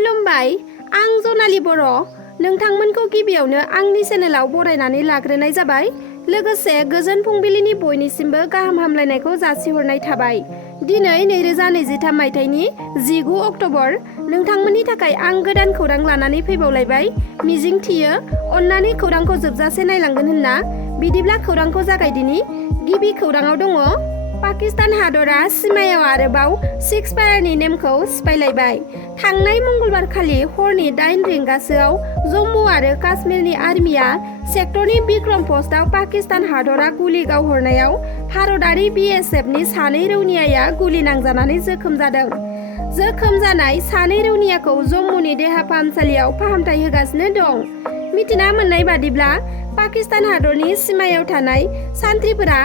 खुलुमबाय, आं जनालि बर'। नोंथांमोनखौ गिबियावनो आंनि चेनेलाव बरायनानै लाग्रोनाय जाबाय। लोगोसे गोजोन फुंबिलिनि बयनिसिमबो गाहाम हामलायनायखौ जासिहरनाय थाबाय। दिनै 2023 मायथाइनि 19 अक्ट'बर। नोंथांमोननि थाखाय आं गोदान खौरां लानानै फैबावलायबाय। मिजिंथियो अन्नानै खौरांखौ जोबजासे नायलांगोन होनना। बिदिब्ला खौरांखौ जागायदिनि। गिबि खौराङाव दङ, पाकिस्तान हादरा सिमायाव आरोबाव सिक्सफायारनि नेमखौ सिफायलायबाय। थांनाय मंगलबारखालि हरनि 8 रिंगासोआव जम्मु आरो काश्मीरनि आर्मिया सेक्टरनि बिक्रम पस्टआव पाकिस्तान हादरा गुलि गावहरनायाव भारतारि BSFनि सानै रौनियाया गुलि नांजानानै जोखोम जादों। जोखोम जानाय सानै रौनियाखौ जम्मुनि देहा फाहामसालियाव फाहामथाय होगासिनो दं। मिथिना मोननाय बादिब्ला पाकिस्तान हादरनि सिमायाव थानाय सान्थ्रिफोरा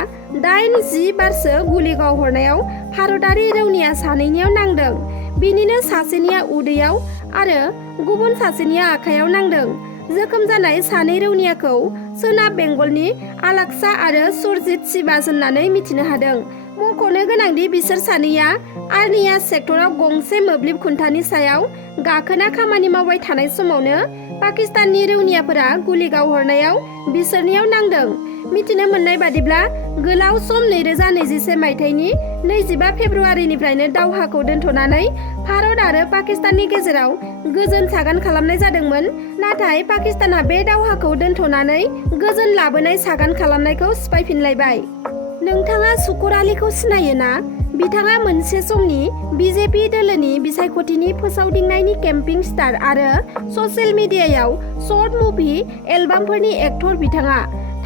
8-10 बारसो गुलि गावहरनायाव भारतारि रौनिया सानैनियाव नांदों। बिनिनो सासेनिया उदैयाव आरो गुबुन सासेनिया आखायाव नांदों। जोखोम जानाय सानै रौनियाखौ सोनाब बेंगलनि आलाक्सा आरो सुरजित सिबास होननानै मिथिनो हादों। मख'नो गोनांदि बिसोर सानैया आर्निया सेक्टराव गंसे मोब्लिब खुन्थानि सायाव गाखोना खामानि मावबाय थानाय समावनो पाकिस्ताननि रौनियाफोरा गुलि गावहरनायाव बिसोरनियाव नांदों। मिथिनो मोननाय बादिब्ला गोलाव सम 2021 मायथाइनि 25 फेब्रुवारिनिफ्रायनो दावहाखौ दोनथ'नानै भारत आरो पाकिस्ताननि गेजेराव गोजोन सागान खालामनाय जादोंमोन। नाथाय पाकिस्ताना बे दावहाखौ दोनथ'नानै गोजोन लाबोनाय सागान खालामनायखौ सिफायफिनलायबाय। नोंथाङा शुकुर आलीखौ सिनायो ना? बिथाङा मोनसे समनि BJP दोलोनि बिसायख'थिनि फोसावदिंनायनि केम्पिं स्टार आरो ससियेल मिडियायाव शर्ट मुभि एलबामफोरनि एक्टर। बिथाङा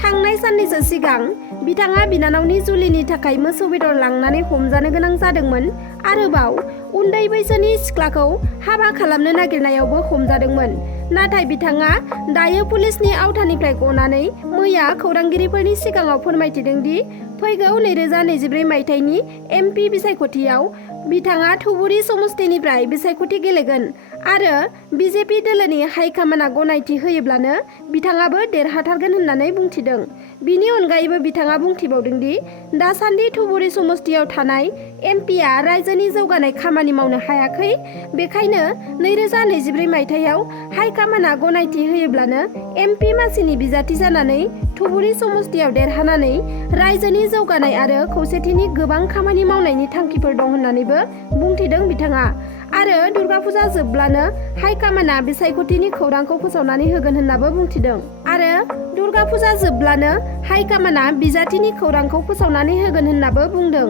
थांनाय साननैसो सिगां बिथाङा बिनानावनि जुलिनि थाखाय मोसौ बेदर लांनानै हमजानो गोनां जादोंमोन। आरोबाव उन्दै बैसोनि सिख्लाखौ हाबा खालामनो नागिरनायावबो हमजादोंमोन। नाथाय बिथाङा दायो पुलिसनि आवथानिफ्राय गनानै मैया खौरांगिरिफोरनि सिगाङाव फोरमायथिदों दि फैगौ 2024 मायथाइनि MP बिसायख'थियाव बिथाङा धुबुरी समस्तिनिफ्राय बिसायख'थि गेलेगोन आरो BJP दोलोनि हाइकमान्डआ गनायथि होयोब्लानो बिथाङाबो देरहाथारगोन होननानै बुंथिदों। बिनि अनगायैबो बिथाङा बुंथिबावदों दि दासान्दि धुबुरी समस्तियाव थानाय MPआ रायजोनि जौगानाय खामानि मावनो हायाखै। बेखायनो 2024 मायथाइयाव हाइकमान्डआ गनायथि होयोब्लानो MP मासिनि बिजाथि जानानै धुबुरी समस्तियाव देरहानानै रायजोनि जौगानाय आरो खौसेथिनि गोबां खामानि मावनायनि थांखिफोर दं होननानैबो बुंथिदों बिथाङा। आरो दुर्गा फुजा जोबब्लानो हाइकमान्डआ बिसायख'थिनि खौरांखौ फोसावनानै होगोन होननाबो बुंथिदों। आरो दुर्गा फुजा जोबब्लानो हाइकमान्डआ बिजाथिनि खौरांखौ फोसावनानै होगोन होननाबो बुंदों।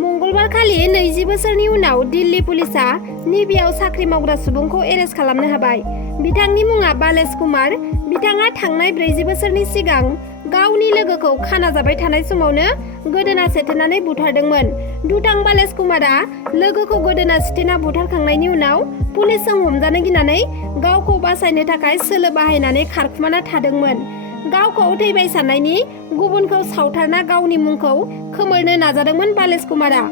मंगलबारखालि 20 बोसोरनि उनाव दिल्ली पुलिसआ निबियाव साख्रि मावग्रा सुबुंखौ एरेस्ट खालामनो हाबाय। बिथांनि मुङा बालेश कुमार। बिथाङा थांनाय 40 बोसोरनि सिगां गावनि लोगोखौ खाना जाबाय थानाय समावनो गोदोना सेथेनानै बुथारदोंमोन। दुथां बालेश कुमारआ लोगोखौ गोदोना सिथेना बुथारखांनायनि उनाव पुलिसजों हमजानो गिनानै गावखौ बासायनो थाखाय सोलो बाहायनानै खारखुमाना थादोंमोन। गावखौ थैबाय साननायनि गुबुनखौ सावथारना गावनि मुंखौ खोमोरनो नाजादोंमोन बालेश कुमारआ।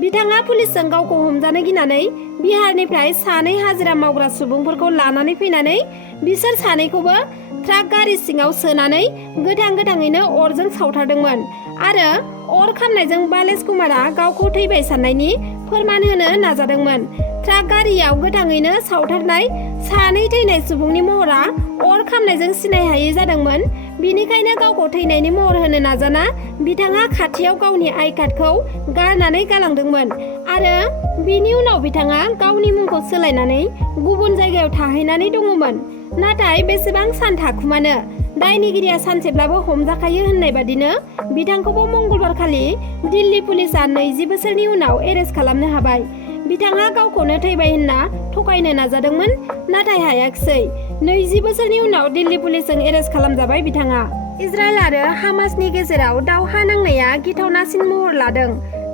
बिथाङा पुलिसजों गावखौ हमजानो गिनानै बिहारनिफ्राय सानै हाजिरा मावग्रा सुबुंफोरखौ लानानै फैनानै बिसोर सानैखौबो ट्राक गारि सिङाव सोनानै गोथाङैनो अरजों सावथारदोंमोन। आरो अर खामनायजों बालेश कुमारआ गावखौ थैबाय साननायनि फोरमान होनो नाजादोंमोन। ट्राक गारियाव गोथाङैनो सावथारनाय सानै थैनाय सुबुंनि महरा अर खामनायजों सिनायहायै जादोंमोन। बिनिखायनो गावखौ थैनायनि महर होनो नाजाना बिथाङा खाथियाव गावनि आइ कार्डखौ गारनानै गालांदोंमोन। आरो बिनि उनाव बिथाङा गावनि मुंखौ सोलायनानै गुबुन जायगायाव थाहैनानै दङमोन। नाथाय बेसेबां सान थाखुमानो, दायनिगिरिया सानसेब्लाबो हमजाखायो होननाय बादिनो बिथांखौबो मंगलबारखालि दिल्ली पुलिसआ 20 बोसोरनि उनाव एरेस्ट खालामनो हाबाय। बिथाङा गावखौनो थैबाय होनना थगायनो नाजादोंमोन, नाथाय हायाखिसै। 20 बोसोरनि उनाव दिल्ली पुलिसजों एरेस्ट खालामजाबाय बिथाङा। इजराइल आरो हामासनि गेजेराव दावहा नांनाया गिथावनासिन महर लादों।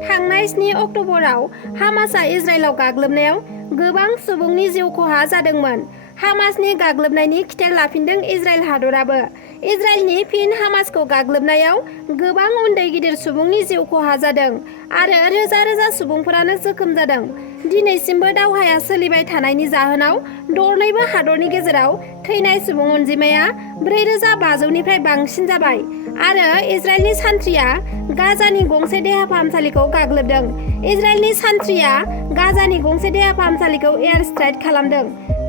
थांनाय 7 अक्ट'बराव हामासआ इजराइलाव गाग्लोबनायाव गोबां सुबुंनि जिउ खहा जादोंमोन। हामासनि गाग्लोबनायनि खिथेर लाफिनदों इजराइल हादराबो। इजराइलनि फिन हामासखौ गाग्लोबनायाव गोबां उन्दै गिदिर सुबुंनि जिउ खहा जादों आरो रोजा रोजा सुबुंफोरानो जोखोम जादों। दिनैसिमबो दावहाया सोलिबाय थानायनि जाहोनाव दरनैबो हादरनि गेजेराव थैनाय सुबुं अनजिमाया 4500निफ्राय बांसिन जाबाय। आरो इजराइलनि सान्थ्रिया गाजानि गंसे देहा फाहामसालिखौ गाग्लोबदों। इजराइलनि सान्थ्रिया गाजानि गंसे देहा फाहामसालिखौ एयार स्ट्राइक खालामदों।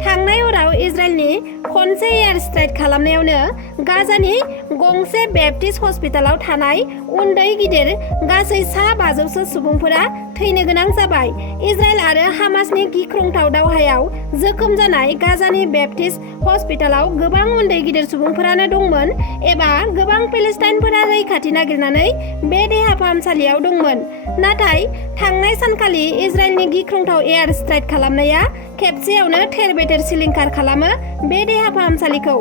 थांनाय हराव इजराइलनि खनसे एयार स्ट्राइक खालामनायावनो गाजानि गंसे बेप्टिस्ट हस्पिटालाव थानाय उन्दै गिदिर गासै 500सो सुबुंफोरा थैनो गोनां जाबाय। इजराइल आरो हामासनि गिख्रंथाव दावहायाव जोखोम जानाय गाजानि बेप्टिस्ट हस्पिटालाव गोबां उन्दै गिदिर सुबुंफोरानो दंमोन एबा गोबां पेलेस्टाइनफोरा रैखाथि नागिरनानै बे देहा फाहामसालियाव दंमोन। नाथाय थांनाय सानखालि इजराइलनि गिख्रंथाव एयार स्ट्राइक खालामनाया खेबसेयावनो थेर-बेथेर सिलिंखार खालामो बे देहा फाहामसालिखौ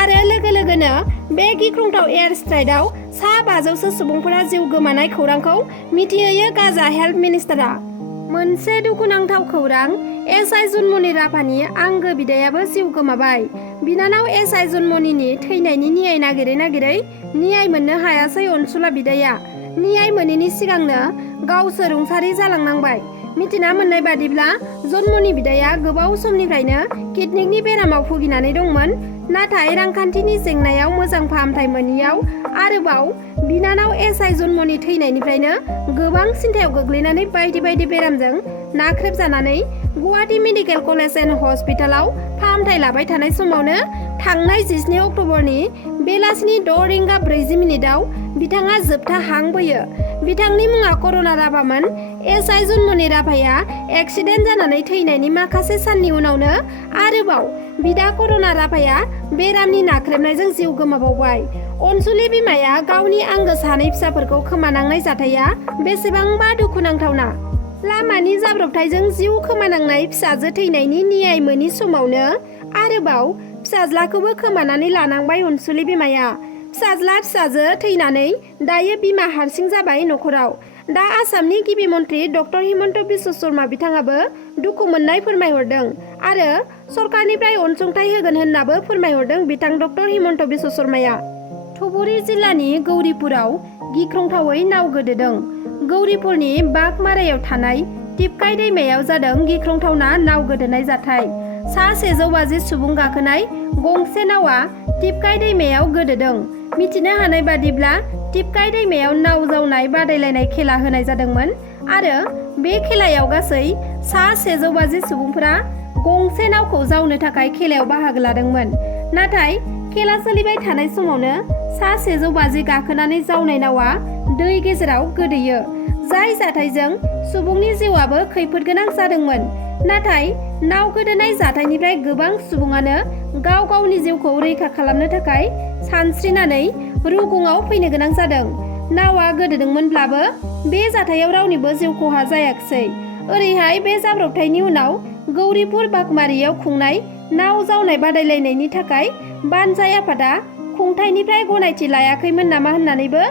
आरो लोगो लोगोनो बे गिख्रंथाव एयार स्ट्राइकआव 500सो सुबुंफोरा जिउ गोमानाय खौरांखौ मिथिहोयो गाजा हेल्थ मिनिस्टारा। मोनसे दुखुनांथाव खौरां, एसआइ जुनमनि राभानि आंगो बिदायाबो जिउ गोमाबाय। बिनानाव एसआइ जुनमनिनि थैनायनि न्याय नागिरै नागिरै न्याय मोननो हायासै अनसुला बिदाया। न्याय मोनैनि सिगांनो गावसो रुंसारि जालांनांबाय। मिथिना मोननाय बादिब्ला जन्मनि बिदाया गोबाव समनिफ्रायनो किडनिनि बेरामाव भुगिनानै दंमोन। नाथाय रांखान्थिनि जेंनायाव मोजां फाहामथाय मोनैयाव आरोबाव बिनानाव एसआइ जन्मनि थैनायनिफ्रायनो गोबां सिन्थायाव गोग्लैनानै बायदि बायदि बेरामजों नाख्रेबजानानै गुवाहाटी मेडिकेल कलेज एन्ड हस्पिटालाव फाहामथाय लाबाय थानाय समावनो थांनाय 17 अक्ट'बरनि बेलासिनि 6:40 बिथाङा जोबथा हां बोयो। बिथांनि मुङा कर'ना राभामोन। एसआइ जुनमनि राभाया एक्सिडेन्ट जानानै थैनायनि माखासे साननि उनावनो आरोबाव बिदा कर'ना राभाया बेरामनि नाख्रेबनायजों जिउ गोमाबावबाय। अनसुलि बिमाया गावनि आंगो सानै फिसाफोरखौ खोमानांनाय जाथाया बेसेबांबा दुखुनांथावना। लामानि जाब्रबथायजों जिउ खोमानांनाय फिसाजो थैनायनि न्याय मोनि समावनो आरोबाव फिसाज्लाखौबो खोमानानै लानांबाय अनसुलि बिमाया। फिसाज्ला फिसाजो थैनानै दायो बिमा हारसिं जाबाय नखराव। दा आसामनि गिबि मन्त्रि डक्टर हिमन्त बिश्व शर्मा बिथाङाबो दुखु मोननाय फोरमायहरदों आरो सरकारनिफ्राय अनसुंथाइ होगोन होननाबो फोरमायहरदों बिथां डक्टर हिमन्त बिश्व शर्माया। धुबुरी जिल्लानि गौरीपुराव गिख्रंथावै नाव गोदोदों। गौरीपुरनि बाघमारायाव थानाय टिपकाइ दैमायाव जादों गिख्रंथावना नाव गोदोनाय जाथाय। 150 सुबुं गाखोनाय गंसे नावा टिपकाइ दैमायाव गोदोदों। मिथिनो हानाय बादिब्ला टिपकाइ दैमायाव नाव जावनाय बादायलायनाय खेला होनाय जादोंमोन आरो बे खेलायाव गासै 150 सुबुंफोरा गंसे नावखौ जावनो थाखाय खेलायाव बाहागो लादोंमोन। नाथाय खेला सोलिबाय थानाय समावनो 150 गाखोनानै जावनाय नावा दै गेजेराव गोदोयो। जाय जाथायजों सुबुंनि जिउआबो खैफोद गोनां जादोंमोन। नाथाय नाव गोदोनाय जाथायनिफ्राय गोबां सुबुङानो गाव गावनि जिउखौ रैखा खालामनो थाखाय सानस्रिनानै रुगुङाव फैनो गोनां जादों। नावा गोदोदोंमोनब्लाबो बे जाथायाव रावनिबो जिउ खहा जायाखिसै। ओरैहाय बे जाब्रबथायनि उनाव गौरीपुर बाघमारियाव खुंनाय नाव जावनाय बादायलायनायनि थाखाय बानजाय आफादा खुंथायनिफ्राय गनायथि लायाखैमोन नामा होननानैबो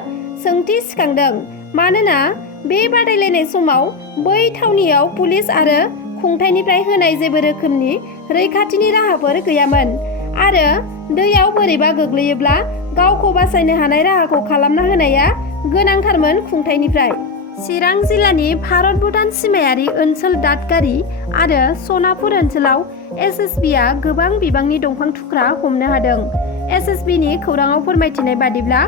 सोंथि सिखांदों। मानोना बे बादायलायनाय समाव बै थावनियाव पुलिस आरो खुंथायनिफ्राय होनाय जेबो रोखोमनि रैखाथिनि राहाफोर गैयामोन आरो दैयाव बोरैबा गोग्लैयोब्ला गावखौ बासायनो हानाय राहाखौ खालामना होनाया गोनांथारमोन खुंथायनिफ्राय। चिरां जिल्लानि भारत-भुटान सिमायारि ओनसोल दादगारि आरो सनापुर ओनसोलाव एसएसबिआ गोबां बिबांनि दंफां थुख्रा हमनो हादों। एसएसबिनि खौराङाव फोरमायथिनाय बादिब्ला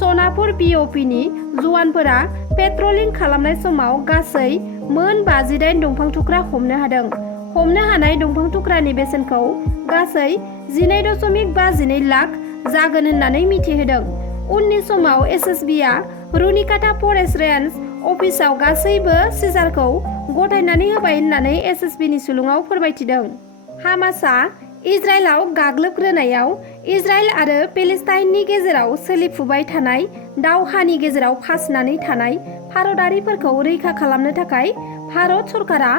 सनापुर बिअपिनि जवानफोरा पेट्रलिं खालामनाय समाव गासै मोन 58 दंफां थुख्रा हमनो हादों। हमनो हानाय दंफां थुख्रानि बेसेनखौ गासै 12.52 लाख जागोन होननानै मिथिहोदों। उननि समाव एसएसबिआ रुनिकाटा फरेस्ट रेन्ज अफिसाव गासैबो सिजारखौ गथायनानै होबाय होननानै एसएसबिनि सुलुङाव फोरमायथिदों। हामासआ इजराइलाव गाग्लोबग्रोनायाव इजराइल आरो पेलेस्टाइननि गेजेराव सोलिफुबाय थानाय दावहानि गेजेराव फासिनानै थानाय भारतारिफोरखौ रैखा खालामनो थाखाय भारत सरकारा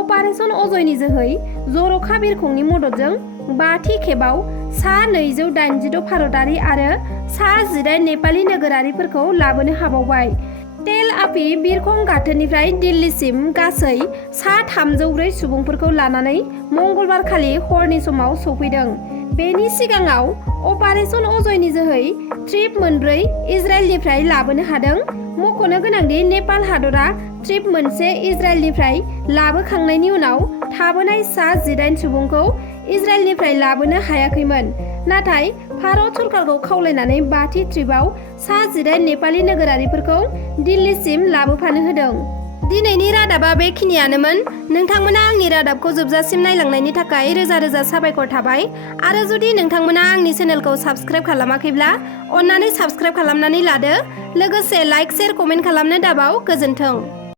अपारेशन अजयनि जोहै जर'खा बिरखंनि मददजों 5थि खेबाव सा 286 भारतारि आरो सा 18 नेपालि नोगोरारिफोरखौ लाबोनो हाबावबाय। टेल आभिभ बिरखं गाथोननिफ्राय दिल्लीसिम गासै सा 304 सुबुंफोरखौ लानानै मंगलबारखालि हरनि समाव सौफैदों। बेनि सिगाङाव अपारेशन अजयनि जोहै ट्रिप 4 इजराइलनिफ्राय लाबोनो हादों। मख'नो गोनांदि नेपाल हादरा ट्रिप 1 इजराइलनिफ्राय लाबोखांनायनि उनाव थाबोनाय सा 18 सुबुंखौ इजराइलनिफ्राय लाबोनो हायाखैमोन। नाथाय भारत सरकारखौ खावलायनानै 5थि ट्रिपआव सा 18 नेपालि नोगोरारिफोरखौ दिल्लीसिम लाबोफानो होदों। दिनैनि रादाबा बेखिनियानोमोन। नोंथांमोना आंनि रादाबखौ जोबजासिम नायलांनायनि थाखाय रोजा रोजा साबायखर थाबाय। आरो जुदि नोंथांमोना आंनि चेनेलखौ साबस्क्राइब खालामाखैब्ला अन्नानै साबस्क्राइब खालामनानै लादो। लोगोसे लाइक, शेयार, कमेन्ट खालामनो दाबाव। गोजोन्थों।